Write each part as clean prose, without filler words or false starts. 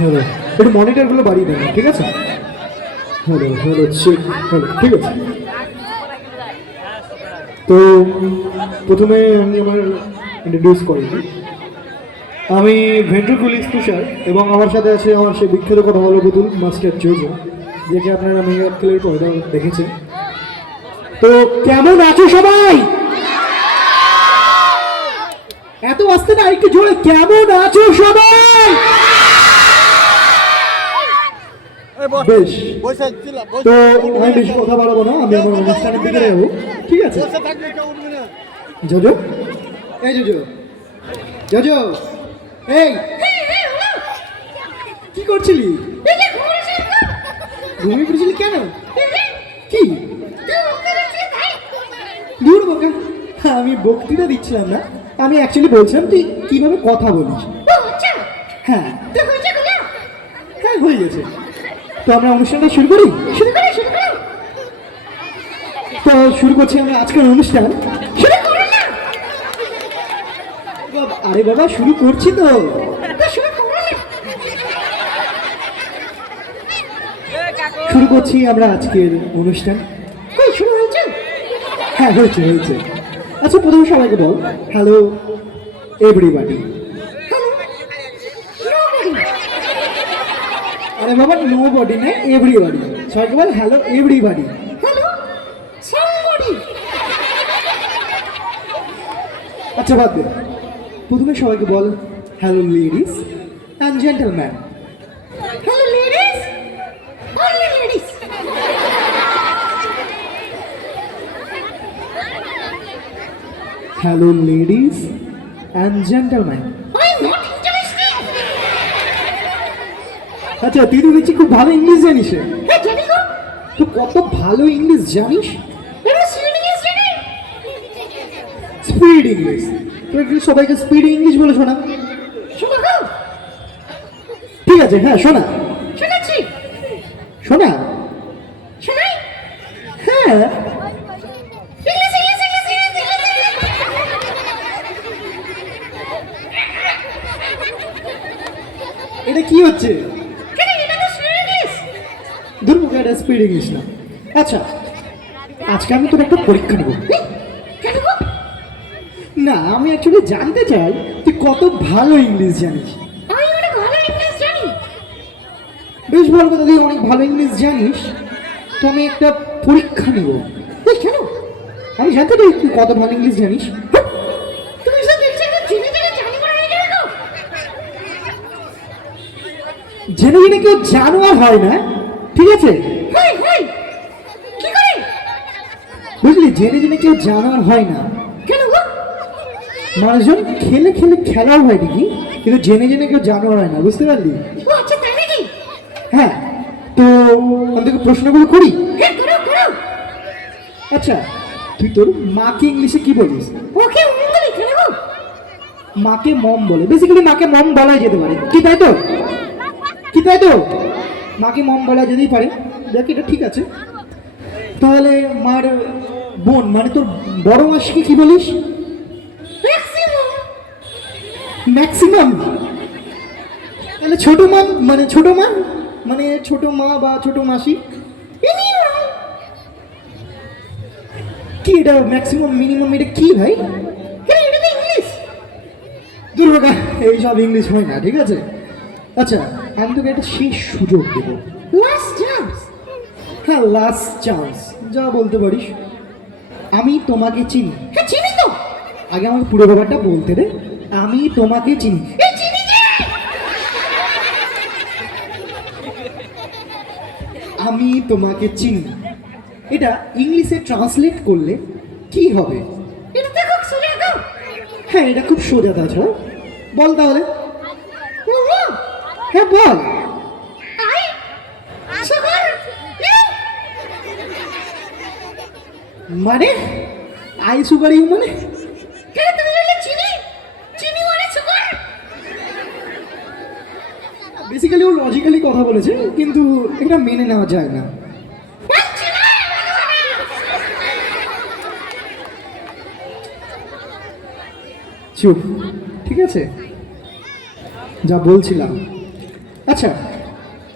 Hello, একটু মনিটরগুলো বাড়িয়ে দেবেন, ঠিক আছে? হ্যালো হ্যালো চেক, হ্যালো, ঠিক আছে। তো প্রথমে আমি আমার ইন্ট্রোডিউস করি। আমি ভেন্ট্রিকুলিস তুষার এবং আমার সাথে আছে আমার সেই বিখ্যাত কথা হলো বুতুল মাস্টার জোজো, যাকে আপনারা মেগা প্লের পয়দা দেখেছেন। তো কেমন আছো সবাই? এত আসতে না, একটু জোরে কেমন আছো সবাই? বেশ, তো আমি বেশি কথা বাড়াবো না, আমি আমার অনুষ্ঠানের দিকে যাবো, ঠিক আছে? জোজো, এই জোজো, জোজো, এই কি করছিলি? ঘুমিয়ে পড়েছিলি কেন? কি দূর বোকা, আমি বক্তৃতা দিচ্ছিলাম না, আমি অ্যাকচুয়ালি বলছিলাম তুই কিভাবে কথা বলিস। হ্যাঁ হ্যাঁ, হয়ে গেছে। তো আমরা অনুষ্ঠানটা শুরু করি। তো শুরু করছি আমরা আজকের অনুষ্ঠান। আরে বাবা, শুরু করছি তো। শুরু করছি আমরা আজকের অনুষ্ঠান। শুরু হয়েছে? হ্যাঁ, হয়েছে হয়েছে। আচ্ছা, প্রথমে সবাইকে বল হ্যালো এভরিবডি। আরে বাবা, নো বডি না, এভরিবডি। সবাইকে বল হ্যালো এভরিবডি। আচ্ছা, বাদ দে, প্রথমে সবাইকে বল hello ladies and gentleman. Hello ladies and gentleman. আচ্ছা, তুই তো দেখছি খুব ভালো ইংলিশ জানিস। তো কত ভালো ইংলিশ জানিস। Speed English. তো একটু সবাইকে স্পিড ইংলিশ বলে শোনা। ঠিক আছে, হ্যাঁ শোনা। শোনা। হ্যাঁ, এটা কি হচ্ছে? ধরবো এটা স্পিড ইংলিশ না। আচ্ছা, আজকে আমি তোর একটা পরীক্ষা নেব। না, আমি অ্যাকচুয়ালি জানতে চাই তুই কত ভালো ইংলিশ জানিস। বেশ ভালো কথা, তুই অনেক ভালো ইংলিশ জানিস। তো আমি একটা পরীক্ষা নেব। কেন? আমি জানতে চাই তুই কত ভালো ইংলিশ জানিস। জেনে জেনে কেউ জানোয়ার হয় না, ঠিক আছে? বুঝলি, জেনে জেনে কেউ জানোয়ার হয় না। মানুষজন খেলে খেলে খেলাও হয় ঠিকই, কিন্তু জেনে জেনে কেউ জানোয়ার হয় না, বুঝতে পারলি? হ্যাঁ, তো আমি তোকে প্রশ্নগুলো করি। আচ্ছা, তুই তোর মাকে ইংলিশে কি বলিস? মাকে মম বলে। বেসিক্যালি মাকে মম বলাই যেতে পারে, কি তাই তো? কি তাই তো? মাকে মম বলা যেতেই পারে। দেখ, এটা ঠিক আছে। তাহলে মার বোন মানে তোর বড় মাসিকে কি বলিস? ম্যাক্সিমাম। তাহলে ছোট মা মানে ছোট মা মানে ছোট মা বা ছোট মাসি কি? এটা ম্যাক্সিমাম মিনিমাম এটা কি ভাই? দুর্গা, এইসব ইংলিশ হয় না, ঠিক আছে? আচ্ছা, আমি তোকে একটা শেষ সুযোগ দেব। হ্যাঁ, লাস্ট চান্স, যা বলতে পারিস। আমি তোমাকে চিনি। চিনি তো। আগে আমাকে পুরো ব্যাপারটা বলতে দে। আমি তোমাকে চিনি। আমি তোমাকে চিনি, এটা ইংলিশে ট্রান্সলেট করলে কি হবে? হ্যাঁ, এটা খুব সোজা। তাছাড়া বল তাহলে। হ্যাঁ বল। মানে আই সুগার ইউ মানে? বেসিক্যালি ও লজিক্যালি কথা বলেছে, কিন্তু এটা মেনে নেওয়া যায় না। চুপ, ঠিক আছে? যা বলছিলাম, আচ্ছা,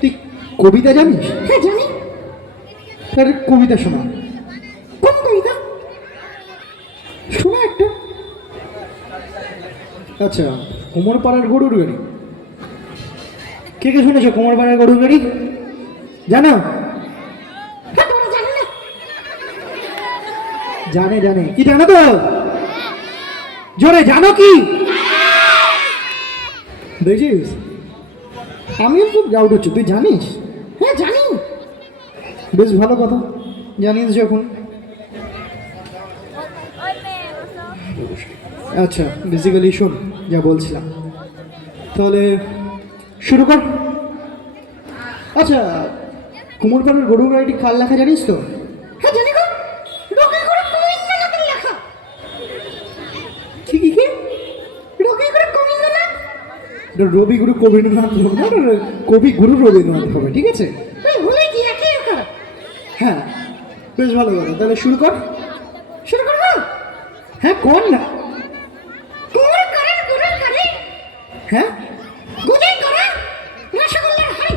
তুই কবিতা জানিস? হ্যাঁ জানি। তার কবিতা শোনা। কোন কবিতা? শোনা একটা। আচ্ছা, কুমোরপাড়ার গরুর গাড়ি। কে কে শুনেছো কুমোরপাড়ার গরুর গাড়ি? জানো? হ্যাঁ তোমরা জানো না? জানে জানে। কি জানো তো? জোরে জানো কি? দেখিস, আমিও খুব ডাউট হচ্ছে, তুই জানিস? হ্যাঁ জানি। বেশ ভালো কথা, জানিস যখন। আচ্ছা, বেসিক্যালি শোন যা বলছিলাম, তাহলে শুরু কর। আচ্ছা, কুমোরপাড়ার গরুর গাড়িটি কার লেখা জানিস তো? হ্যাঁ জানি গো। রোগে করে গোবিন্দনাথের লেখা। কি কি কি? রোগে করে গোবিন্দনাথ। রবি গুরু রবীন্দ্রনাথ হবে না, কবি গুরু রবীন্দ্রনাথ হবে, ঠিক আছে? ওই ভুলে কি একই একা? হ্যাঁ, বেশ ভালো কথা, তাহলে শুরু কর। শুরু করবো? হ্যাঁ কর না। কুমোর করার গরুর গাড়ি, হ্যাঁ, গোদাই করা রসগোল্লার হাড়ি।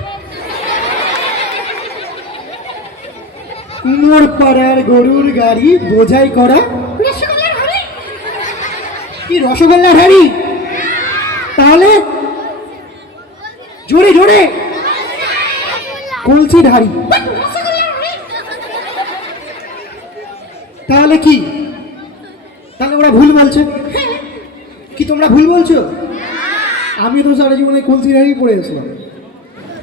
কুমোরপাড়ার গরুর গাড়ি বোঝাই করা রসগোল্লার হাড়ি। কি রসগোল্লার হাড়ি? তাহলে জোরে জোরে। কলসির হাড়ি। রসগোল্লার হাড়ি। তাহলে কি? তাহলে ওরা ভুল বলছে। কি তোমরা ভুল বলছো? আমি তো সারা জীবনে কলসির হাড়ি পড়ে আসলাম।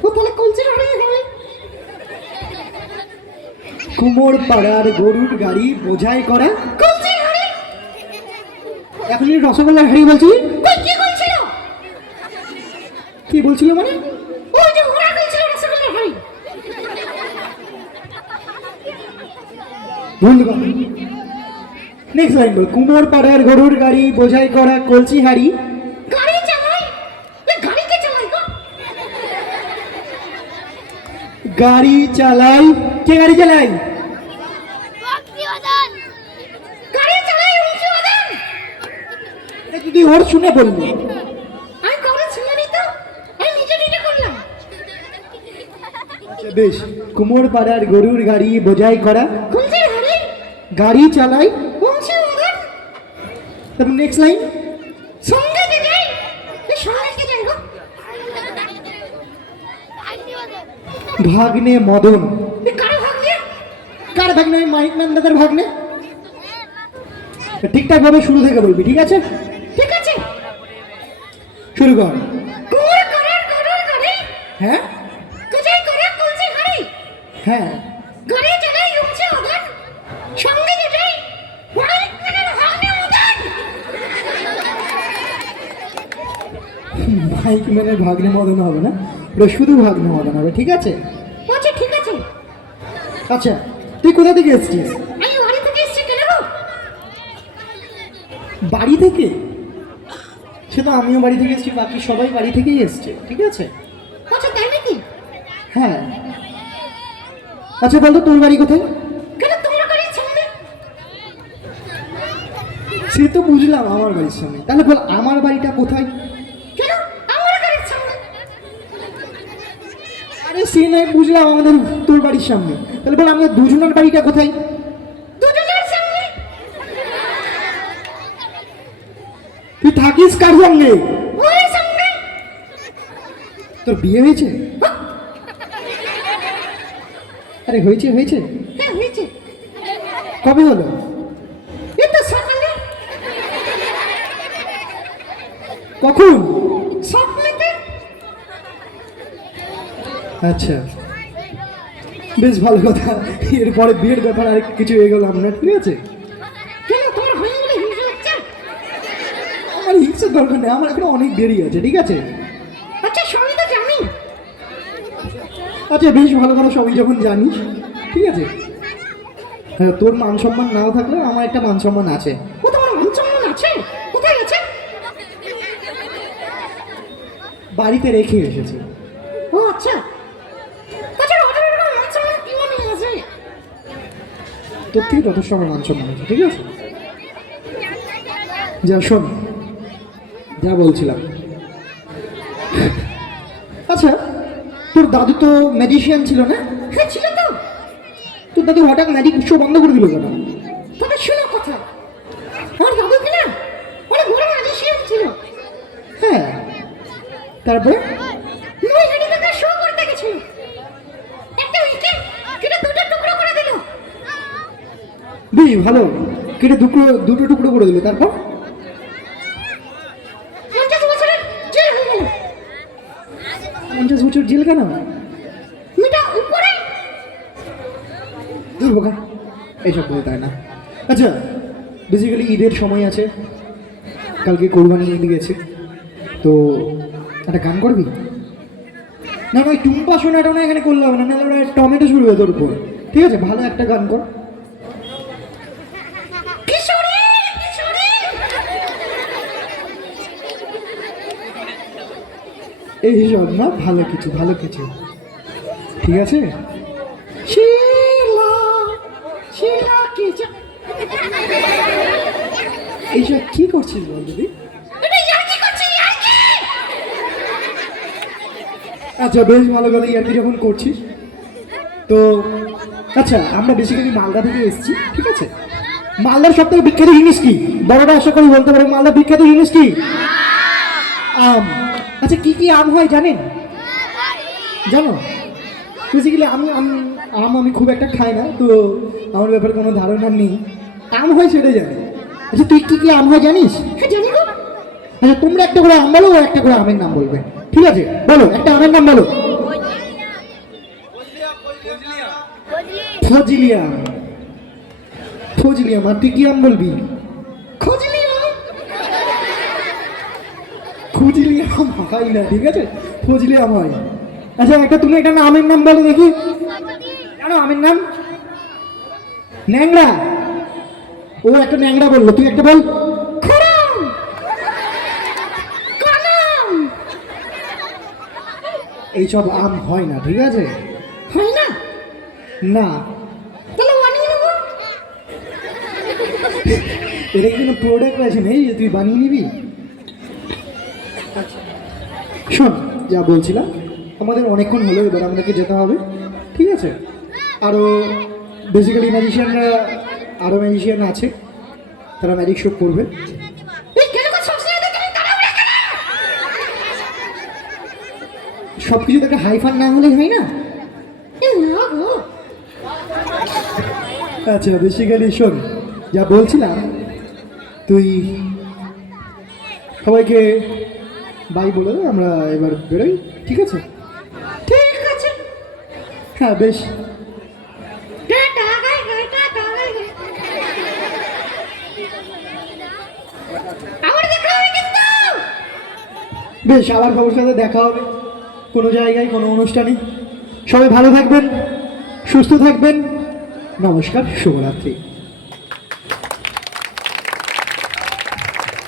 ও তাহলে কলসির হাড়ি হবে। কুমোরপাড়ার গরুর গাড়ি বোঝাই করা কলসির হাড়ি। এখন রসগোল্লার হাড়ি বলছি। কই কি বলছিল? কি বলছিল মানে? ওই যে ওরা বলছিল রসগোল্লার হাড়ি। ভুল কথা। নেক্সট লাইন বল। কুমোরপাড়ার গরুর গাড়ি বোঝাই করা কলসি হাড়ি। গাড়ি চালাই। এই গাড়িকে চালাই গো। গাড়ি চালাই। কে গাড়ি চালাই? গাড়ি চালাই উঁচুবাদান। এটা তুই ওর শুনে বললি। আমি কবে শুনিনি তো, আমি নিজে নিজে করলাম। আচ্ছা, বেশ। কুমোরপাড়ার গরুর গাড়ি বোঝাই করা কলসির হাড়ি গাড়ি চালাই। উঁচুবাদান। তারপর নেক্সট লাইন। সঙ্গে কে যাই? এই সঙ্গে কে যাই গো? ভাগ্নে মদন। এই কারো ভাগ্যে? কার ভাগ্নে? ওই মাইক ম্যানদাদের ভাগ্নে। ঠিকঠাক ভাবে শুরু থেকে বলবি, ঠিক আছে? ঠিক আছে। শুরু কর। কুমোর করার গরুর গাড়ি, হ্যাঁ কোথায় করে কলসি হাড়ি। হ্যাঁ, গাড়ি চালাই উঁচুবাদান। সঙ্গে কে যাই? মাইক ম্যানের ভাগ্নে উদান। মাইক ম্যানের ভাগ্নে মদন হবে না, ওটা শুধু ভাগ্নে মদন হবে, ঠিক আছে? আচ্ছা ঠিক আছে। আচ্ছা, তুই কোথা থেকে এসছিস? আমি বাড়ি থেকে এসেছি কেন গো? বাড়ি থেকে? সে তো আমিও বাড়ি থেকে এসেছি, বাকি সবাই বাড়ি থেকেই এসছে, ঠিক আছে? আচ্ছা তাই নাকি? হ্যাঁ। আচ্ছা বলতো তোর বাড়ি কোথায়? কেন তোমরা গাড়ির সামনে? সে তো বুঝলাম আমার বাড়ির সামনে, তাহলে বল আমার বাড়িটা কোথায়? কেন আমার গাড়ির সামনে? আরে সে নয় বুঝলাম আমাদের তোর বাড়ির সামনে, তাহলে বল আমাদের দুজনের বাড়িটা কোথায়? দুজনের সামনে। তুই থাকিস কার সঙ্গে? ওর সামনে। তোর বিয়ে হয়েছে? আরে হয়েছে হয়েছে। হ্যাঁ হয়েছে। কবে হলো? এই তো সকালে। কখন? স্বপ্নেতে। আচ্ছা, বেশ ভালো কথা। এরপরে বিয়ের ব্যাপার আর কিছু এগোলাম না, ঠিক আছে? কেন তোমার হয়ে গেলে হিংসা হচ্ছে? আমার হিংসার দরকার নেই, আমার এখনো অনেক দেরি আছে, ঠিক আছে? আচ্ছা সবই তো জানি। আচ্ছা বেশ ভালো কথা, সবই যখন জানিস, ঠিক আছে? হ্যাঁ, তোর মান সম্মান নাও থাকলে আমার একটা মান সম্মান আছে। ও তোমার মান সম্মান আছে? কোথায় আছে? বাড়িতে রেখে এসেছি। ও আচ্ছা। আচ্ছা ওদের মান সম্মান কি মনে আছে? তোর থেকে যথেষ্ট আমার মান সম্মান আছে, ঠিক আছে? যা শোন, যা বলছিলাম। আচ্ছা, তোর দাদু তো ম্যাজিশিয়ান ছিল না? হ্যাঁ ছিল তো। তোর দাদু হঠাৎ ম্যাজিক শো বন্ধ করে দিল কেন? তবে শোনো কথা, আমার দাদু কিনা অনেক বড় ম্যাজিশিয়ান ছিল। হ্যাঁ, তারপরে? নই হাঁড়ি টাকা শো করতে গেছিল, একটা উইকে কেটে দুটো টুকরো করে দিল। বেশ ভালো, কেটে দুটো টুকরো করে দিল, তারপর? 50 বছরের জেল হয়ে গেল। 50 বছর জেল কেন? মিটা উপরে। দূর বোকা, এইসব বলতে হয় না। আচ্ছা, বেসিক্যালি ঈদের সময় আছে, কালকে কোরবানি ঈদ গেছে, তো একটা গান করবি? না ভাই, টুম্পা শোনাটা না এখানে করলে হবে না, নাহলে ওরা টমেটো শুরু হবে তোর উপর। ঠিক আছে, ভালো একটা গান কর। কিশোরী কিশোরী। এই সব না, ভালো কিছু ভালো কিছু, ঠিক আছে? শিলা শিলা কিশোর। এইসব কি করছিস বল দিদি? এটা ইয়ার্কি করছে, ইয়ার্কি। আচ্ছা, বেশ ভালো কথা, ইয়ার্কি যখন করছিস তো। আচ্ছা, আমরা বেসিক্যালি মালদা থেকে এসেছি, ঠিক আছে? মালদার সব থেকে বিখ্যাত জিনিস কি? বড়টা আশা করি বলতে পারো, মালদার বিখ্যাত জিনিস কি? আম। আচ্ছা, কি কি আম হয় জানেন? জানো? বেসিক্যালি আমি খুব একটা খাই না, তো আমার ব্যাপারে কোনো ধারণা নেই। আম হয় সেটা জানি। আচ্ছা, তুই কি কি আম হয় জানিস? হ্যাঁ জানি গো। আচ্ছা, তোমরা একটা করে আম বলো, ও একটা করে আমের নাম বলবে, ঠিক আছে? বলো, একটা আমের নাম বলো। ফজলিয়াম। ফজলিয়াম। আর তুই কি আম বলবি? খোঁজলি না। খুজলিয়াম হয় না, ঠিক আছে? ফজলিয়াম হয়। আচ্ছা, তুমি একটা আমের নাম বলো দেখি। জানো আমের নাম? ন্যাংরা। ও একটা ন্যাংরা বললো, তুই একটা বল। খরাম কালাম। এইসব আম হয় না, ঠিক আছে? হয় না? না। তাহলে বানিয়ে নেবো। এটা কি কোনো প্রোডাক্ট আছে নেই যে তুই বানিয়ে নিবি? আচ্ছা, শোন, যা বলছিলাম, আমাদের অনেকক্ষণ হলো, এবার আমাদেরকে যেতে হবে, ঠিক আছে? আরও বেসিক্যালি আরও ম্যাজিশিয়ান আছে, তারা ম্যাজিক শো করবে। এই কেন কো সবসময় দেখে তাড়াহুড়া করে? সব কিছু একটা হাইফান না হলেই হয় না। এই না গো। আচ্ছা, বেসিক্যালি শোন, যা বলছিলাম, তুই সবাইকে বাই বলে দে, আমরা এবার বেরোই, ঠিক আছে? ঠিক আছে। হ্যাঁ, বেশ। টাটা গাই গাই, টাটা গাই গাই। আবার দেখা হবে কিন্তু। বেশ, আবার খবর সাথে দেখা হবে কোনো জায়গায়, কোনো অনুষ্ঠানে। সবাই ভালো থাকবেন, সুস্থ থাকবেন। নমস্কার, শুভরাত্রি।